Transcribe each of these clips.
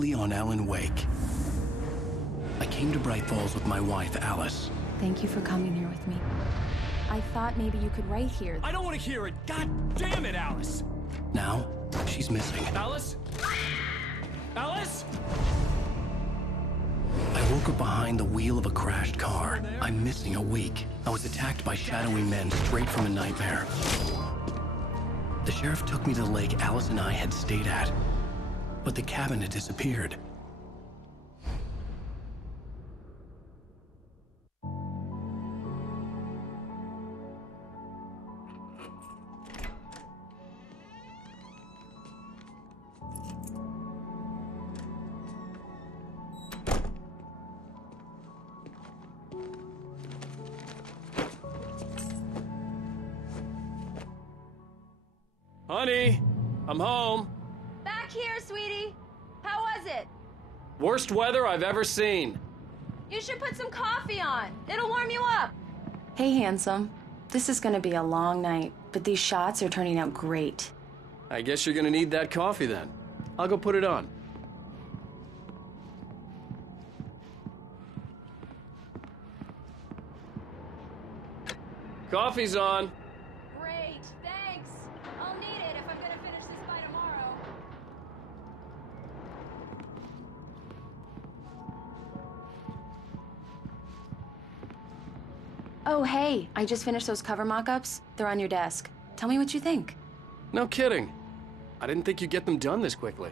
precisely on Alan Wake. I came to Bright Falls with my wife, Alice. Thank you for coming here with me. I thought maybe you could write here. I don't want to hear it! God damn it, Alice! Now, she's missing. Alice? Alice? I woke up behind the wheel of a crashed car. I'm missing a week. I was attacked by shadowy men straight from a nightmare. The sheriff took me to the lake Alice and I had stayed at, but the cabin had disappeared. Honey, I'm home. Back here, sweetie. How was it? Worst weather I've ever seen. You should put some coffee on. It'll warm you up. Hey, handsome. This is gonna be a long night, but these shots are turning out great. I guess you're gonna need that coffee then. I'll go put it on. Coffee's on. Great, thanks. I'll need it if I'm gonna finish this by tomorrow. Oh, hey, I just finished those cover mock-ups. They're on your desk. Tell me what you think. No kidding. I didn't think you'd get them done this quickly.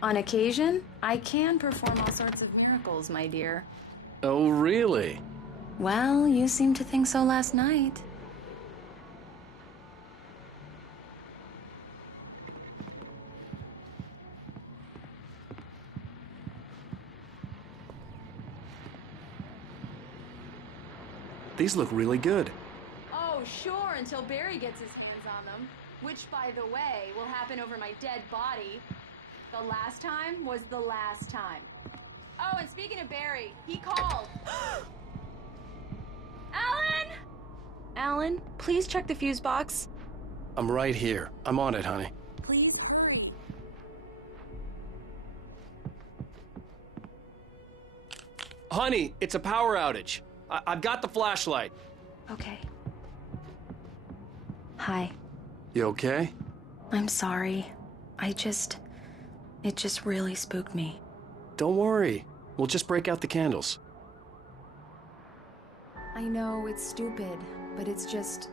On occasion, I can perform all sorts of miracles, my dear. Oh, really? Well, you seemed to think so last night. These look really good. Oh, sure, until Barry gets his hands on them. Which, by the way, will happen over my dead body. The last time was the last time. Oh, and speaking of Barry, he called. Alan! Alan, please check the fuse box. I'm right here. I'm on it, honey. Please? Honey, it's a power outage. I've got the flashlight. Okay. Hi. You okay? I'm sorry. It just really spooked me. Don't worry. We'll just break out the candles. I know it's stupid, but it's just...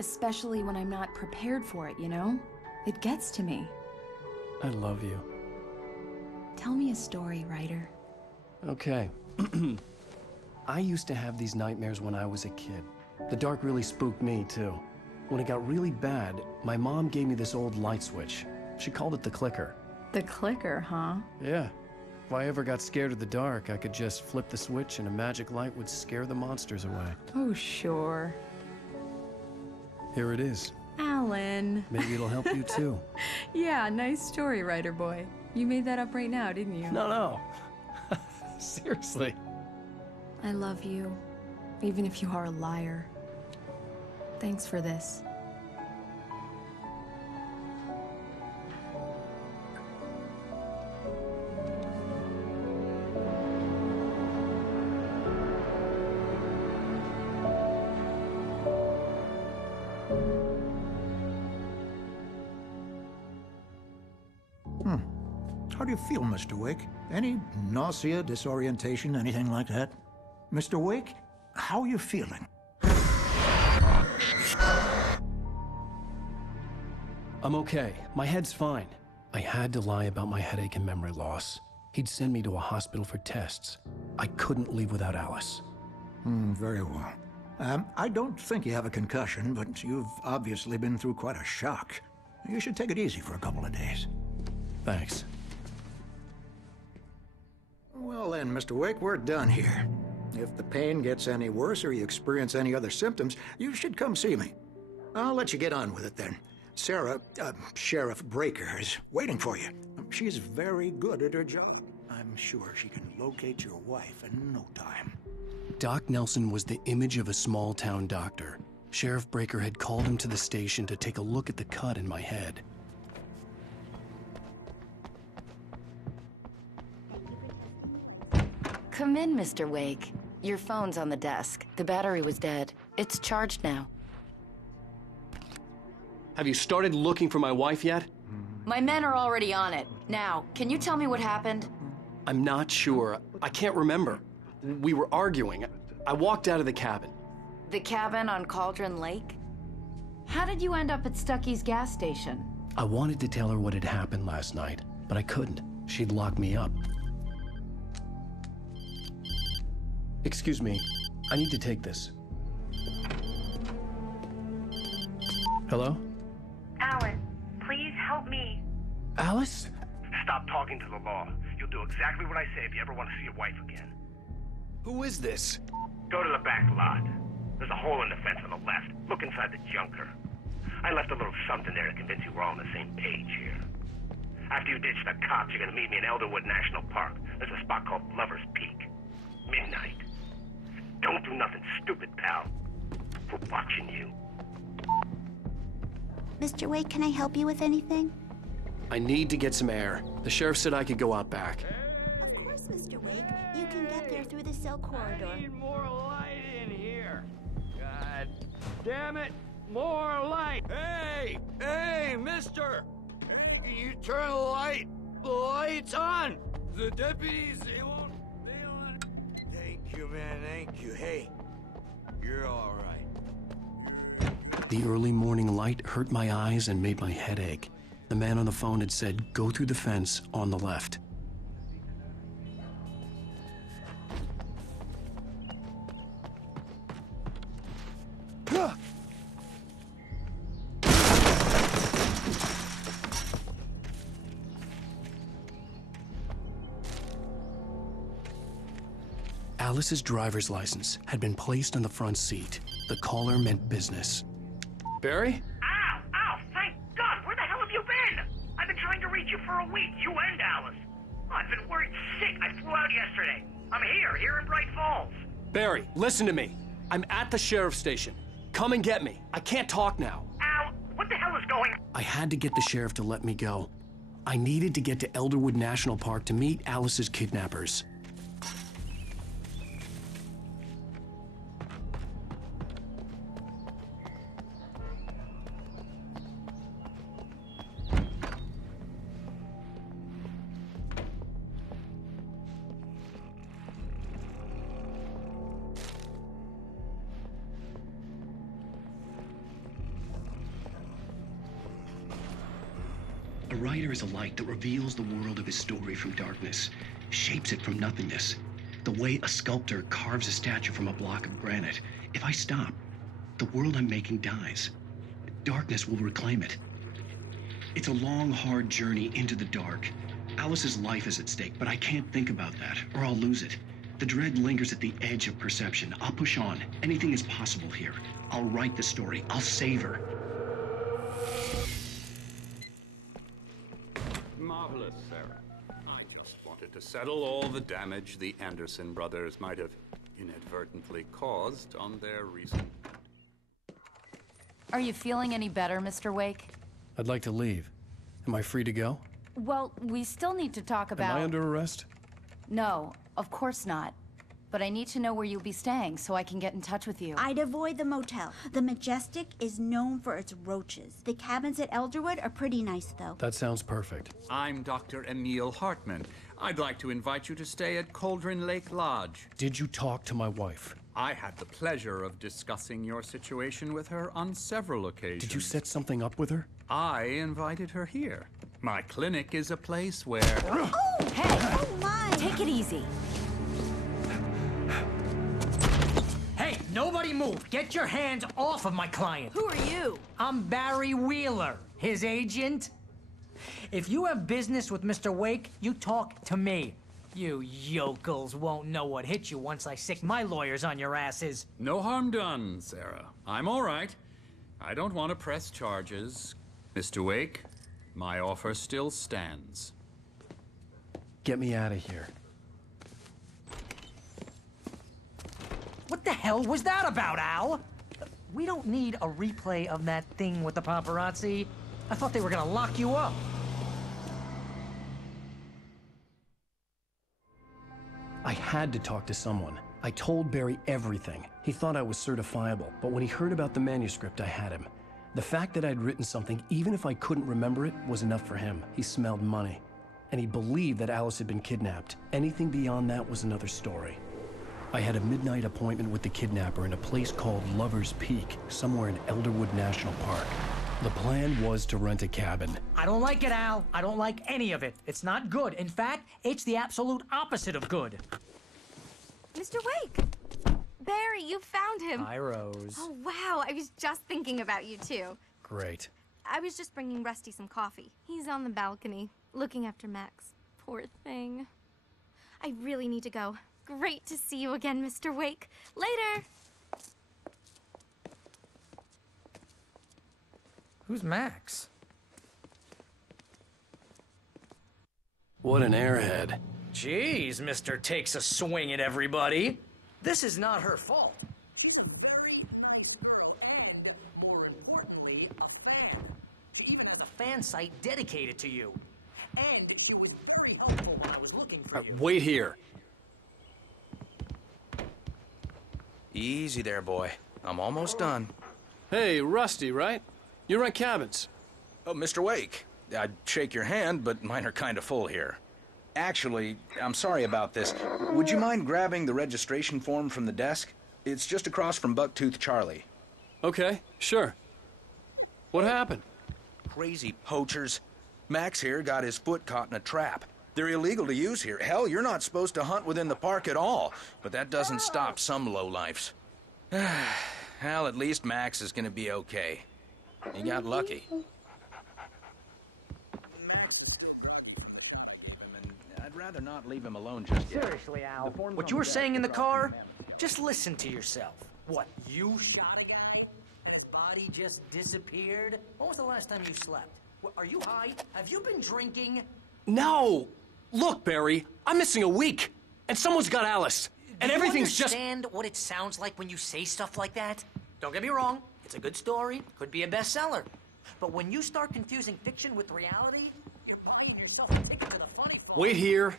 especially when I'm not prepared for it, you know? It gets to me. I love you. Tell me a story, writer. Okay. I used to have these nightmares when I was a kid. The dark really spooked me, too. When it got really bad, my mom gave me this old light switch. She called it the clicker. The clicker, huh? Yeah. If I ever got scared of the dark, I could just flip the switch and a magic light would scare the monsters away. Oh, sure. Here it is. Alan. Maybe it'll help you, too. Yeah, nice story, writer boy. You made that up right now, didn't you? No. Seriously. I love you, even if you are a liar. Thanks for this. How do you feel, Mr. Wake? Any nausea, disorientation, anything like that? Mr. Wake, how are you feeling? I'm okay. My head's fine. I had to lie about my headache and memory loss. He'd send me to a hospital for tests. I couldn't leave without Alice. Very well. I don't think you have a concussion, but you've obviously been through quite a shock. You should take it easy for a couple of days. Thanks. Well then, Mr. Wake, we're done here. If the pain gets any worse or you experience any other symptoms, you should come see me. I'll let you get on with it then. Sarah, Sheriff Breaker, is waiting for you. She's very good at her job. I'm sure she can locate your wife in no time. Doc Nelson was the image of a small-town doctor. Sheriff Breaker had called him to the station to take a look at the cut in my head. Come in, Mr. Wake. Your phone's on the desk. The battery was dead. It's charged now. Have you started looking for my wife yet? My men are already on it. Now, can you tell me what happened? I'm not sure. I can't remember. We were arguing. I walked out of the cabin. The cabin on Cauldron Lake? How did you end up at Stucky's gas station? I wanted to tell her what had happened last night, but I couldn't. She'd lock me up. Excuse me. I need to take this. Hello? Alice, please help me. Alice? Stop talking to the law. You'll do exactly what I say if you ever want to see your wife again. Who is this? Go to the back lot. There's a hole in the fence on the left. Look inside the junker. I left a little something there to convince you we're all on the same page here. After you ditch the cops, you're gonna meet me in Elderwood National Park. There's a spot called Lover's Peak. Midnight. Don't do nothing stupid, pal. We're watching you. Mr. Wake, can I help you with anything? I need to get some air. The sheriff said I could go out back. Of course, Mr. Wake. You can get there through the cell corridor. I need more light in here. God damn it, more light. Hey, hey, mister. Hey, can you turn the lights on? The deputies, they won't. Thank you, man, thank you. Hey, you're all right. The early morning light hurt my eyes and made my head ache. The man on the phone had said, go through the fence on the left. Alice's driver's license had been placed on the front seat. The caller meant business. Barry? Ow! Ow! Thank God! Where the hell have you been? I've been trying to reach you for a week, you and Alice. Oh, I've been worried sick. I flew out yesterday. I'm here in Bright Falls. Barry, listen to me. I'm at the sheriff's station. Come and get me. I can't talk now. Al, what the hell is going on? I had to get the sheriff to let me go. I needed to get to Elderwood National Park to meet Alice's kidnappers. A writer is a light that reveals the world of his story from darkness, shapes it from nothingness. The way a sculptor carves a statue from a block of granite. If I stop, the world I'm making dies. Darkness will reclaim it. It's a long, hard journey into the dark. Alice's life is at stake, but I can't think about that, or I'll lose it. The dread lingers at the edge of perception. I'll push on. Anything is possible here. I'll write the story. I'll save her. Marvelous, Sarah. I just wanted to settle all the damage the Anderson brothers might have inadvertently caused on their recent... Are you feeling any better, Mr. Wake? I'd like to leave. Am I free to go? Well, we still need to talk about... Am I under arrest? No, of course not. But I need to know where you'll be staying so I can get in touch with you. I'd avoid the motel. The Majestic is known for its roaches. The cabins at Elderwood are pretty nice, though. That sounds perfect. I'm Dr. Emil Hartman. I'd like to invite you to stay at Cauldron Lake Lodge. Did you talk to my wife? I had the pleasure of discussing your situation with her on several occasions. Did you set something up with her? I invited her here. My clinic is a place where... Oh! Hey! Oh, my! Take it easy. Hey, nobody move. Get your hands off of my client. Who are you? I'm Barry Wheeler, his agent. If you have business with Mr. Wake, you talk to me. You yokels won't know what hit you once I sick my lawyers on your asses. No harm done, Sarah. I'm all right. I don't want to press charges. Mr. Wake, my offer still stands. Get me out of here. What the hell was that about, Al? We don't need a replay of that thing with the paparazzi. I thought they were gonna lock you up. I had to talk to someone. I told Barry everything. He thought I was certifiable, but when he heard about the manuscript, I had him. The fact that I'd written something, even if I couldn't remember it, was enough for him. He smelled money. And he believed that Alice had been kidnapped. Anything beyond that was another story. I had a midnight appointment with the kidnapper in a place called Lover's Peak, somewhere in Elderwood National Park. The plan was to rent a cabin. I don't like it, Al. I don't like any of it. It's not good. In fact, it's the absolute opposite of good. Mr. Wake! Barry, you found him. Hi, Rose. Oh, wow. I was just thinking about you, too. Great. I was just bringing Rusty some coffee. He's on the balcony, looking after Max. Poor thing. I really need to go. Great to see you again, Mr. Wake. Later! Who's Max? What an airhead. Jeez, Mr. Takes a swing at everybody. This is not her fault. She's a very nice girl and, more importantly, a fan. She even has a fan site dedicated to you. And she was very helpful when I was looking for you. Wait here. Easy there, boy. I'm almost done. Hey, Rusty, right? You rent cabins. Oh, Mr. Wake. I'd shake your hand, but mine are kind of full here. Actually, I'm sorry about this. Would you mind grabbing the registration form from the desk? It's just across from Bucktooth Charlie. Okay, sure. What happened? Crazy poachers. Max here got his foot caught in a trap. They're illegal to use here. Hell, you're not supposed to hunt within the park at all. But that doesn't stop some lowlifes. Well, at least Max is gonna be okay. He got lucky. I'd rather not leave him alone just yet. Seriously, Al, what you were saying in the car, just listen to yourself. What, you shot a guy? His body just disappeared? When was the last time you slept? What, are you high? Have you been drinking? No! Look, Barry, I'm missing a week, and someone's got Alice, and everything's just... Do you understand what it sounds like when you say stuff like that? Don't get me wrong, it's a good story, could be a bestseller. But when you start confusing fiction with reality, you're buying yourself a ticket to the funny farm. Wait here.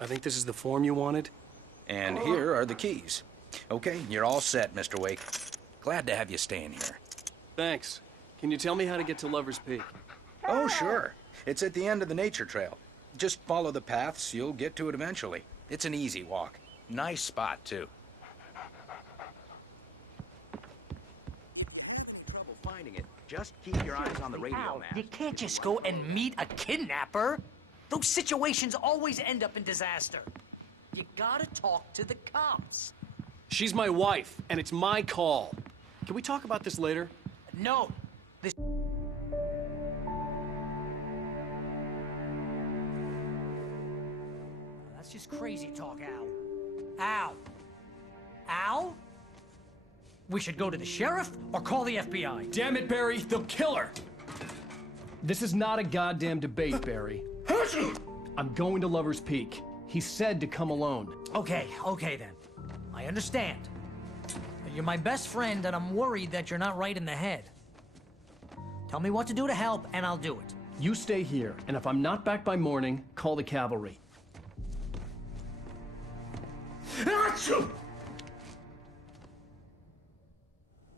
I think this is the form you wanted. And here are the keys. Okay, you're all set, Mr. Wake. Glad to have you staying here. Thanks. Can you tell me how to get to Lover's Peak? Oh, sure. It's at the end of the nature trail. Just follow the paths, you'll get to it eventually. It's an easy walk. Nice spot, too. Trouble finding it. Just keep your eyes on the radio Al, map. you can't just go and meet a kidnapper. Those situations always end up in disaster. You gotta talk to the cops. She's my wife, and it's my call. Can we talk about this later? No. This... That's just crazy talk, Al. Al. Al? We should go to the sheriff or call the FBI. Damn it, Barry, they'll kill her! This is not a goddamn debate, Barry. I'm going to Lover's Peak. He said to come alone. Okay then. I understand. You're my best friend, and I'm worried that you're not right in the head. Tell me what to do to help, and I'll do it. You stay here, and if I'm not back by morning, call the cavalry. Achoo!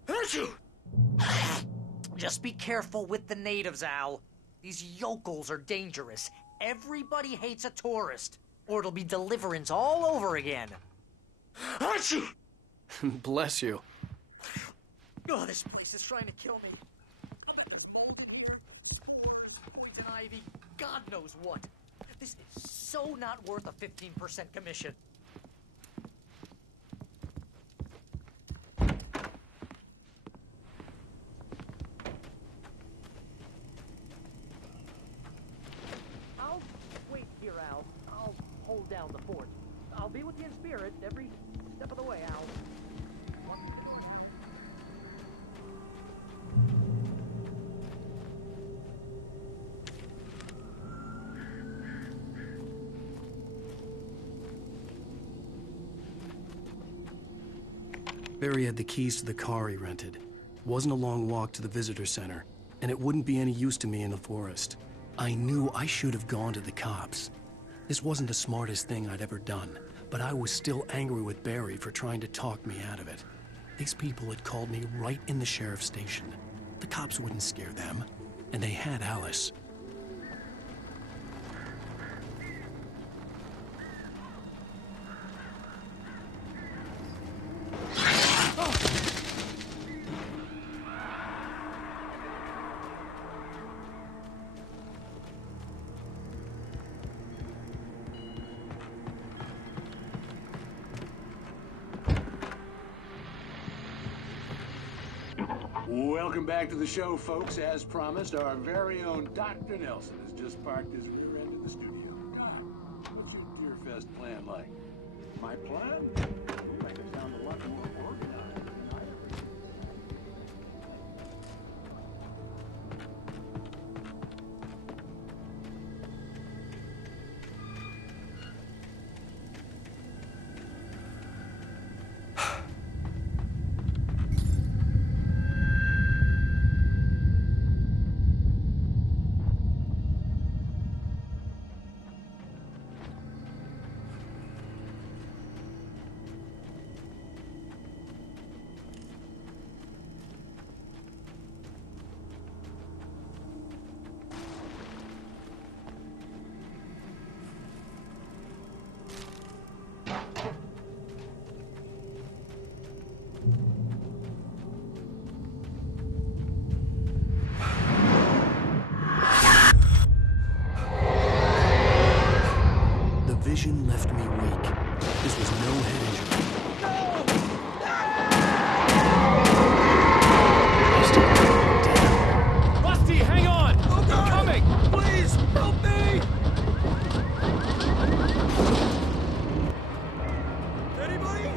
Achoo! Just be careful with the natives, Al. These yokels are dangerous. Everybody hates a tourist, or it'll be Deliverance all over again. Achoo! Bless you. Oh, this place is trying to kill me. I bet this mold in here, poison ivy, God knows what. This is so not worth a 15% commission. I'll wait here, Al. I'll hold down the fort. I'll be with you in spirit every step of the way, Al. Barry had the keys to the car he rented. Wasn't a long walk to the visitor center. and it wouldn't be any use to me in the forest. I knew I should have gone to the cops. This wasn't the smartest thing I'd ever done, but I was still angry with Barry for trying to talk me out of it. These people had called me right in the sheriff's station. The cops wouldn't scare them, and they had Alice. Welcome back to the show, folks. As promised, our very own Dr. Nelson has just parked his rear end in the studio. God, what's your Deerfest plan like? My plan? You make it sound a lot more organized than I ever. Vision left me weak. This was no head injury. Rusty, hang on! Oh, God. I'm coming! Please, help me! Anybody?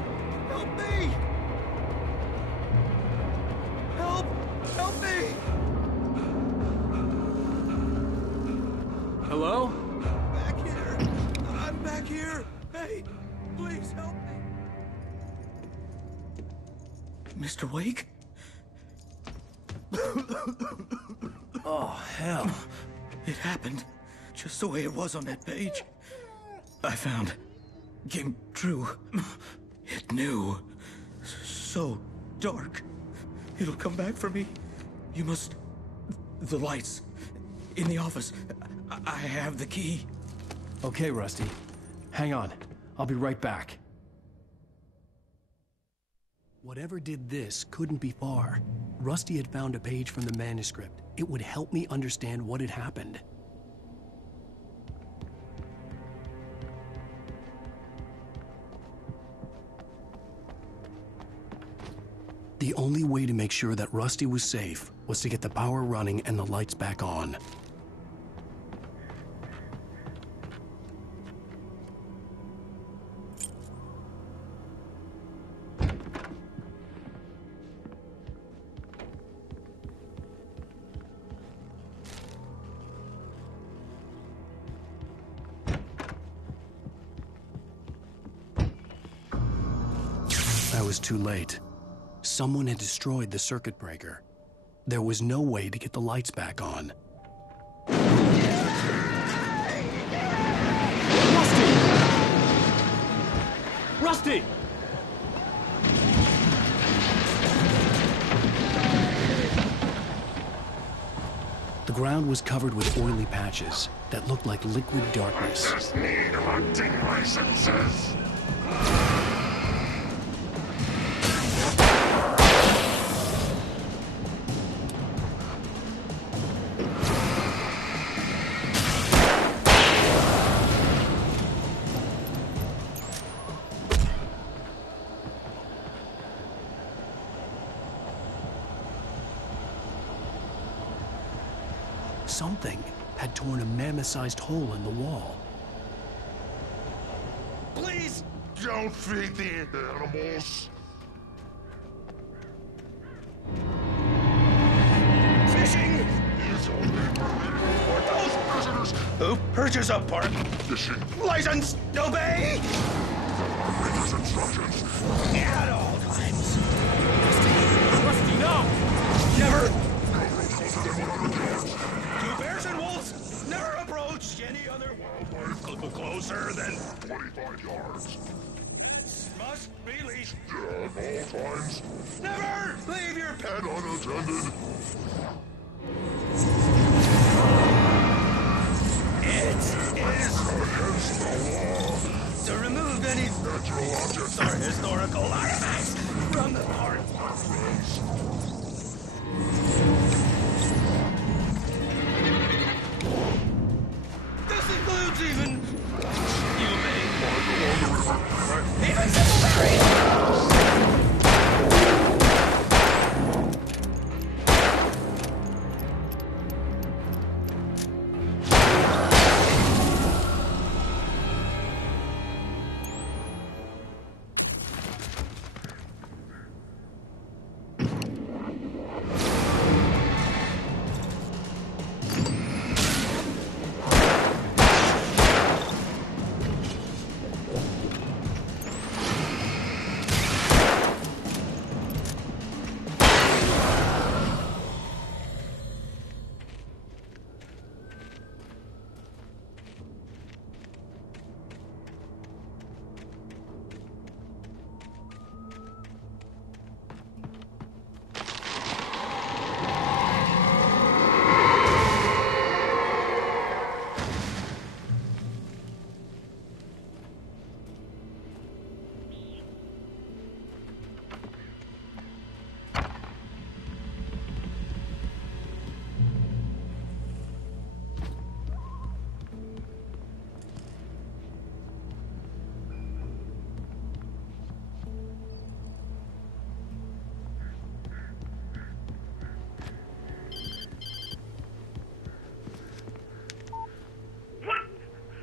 Help me! Help! Help me! Hello? Back here! Hey, please help me! Mr. Wake? Oh, hell. It happened just the way it was on that page. I found. Came true. It knew. So dark. It'll come back for me. You must... The lights. In the office. I have the key. Okay, Rusty. Hang on. I'll be right back. Whatever did this couldn't be far. Rusty had found a page from the manuscript. It would help me understand what had happened. The only way to make sure that Rusty was safe was to get the power running and the lights back on. I was too late. Someone had destroyed the circuit breaker. There was no way to get the lights back on. Rusty! Rusty! The ground was covered with oily patches that looked like liquid darkness. Just need hunting licenses. Something had torn a mammoth-sized hole in the wall. Please don't feed the animals. Fishing! Is only permitted for those prisoners. Who purchase a park? Fishing. License! Obey! Operator's instructions. At all times. Rusty, no! Never! Nobody tells them what the other closer than 25 yards. Must be least. Yeah, at all times. Never leave your pet unattended. It is against the law to remove any natural objects or historical artifacts from the park. This includes even even simple berries.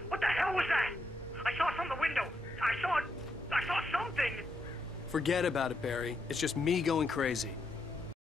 What the hell was that? I saw from the window. I saw something. Forget about it, Barry. It's just me going crazy.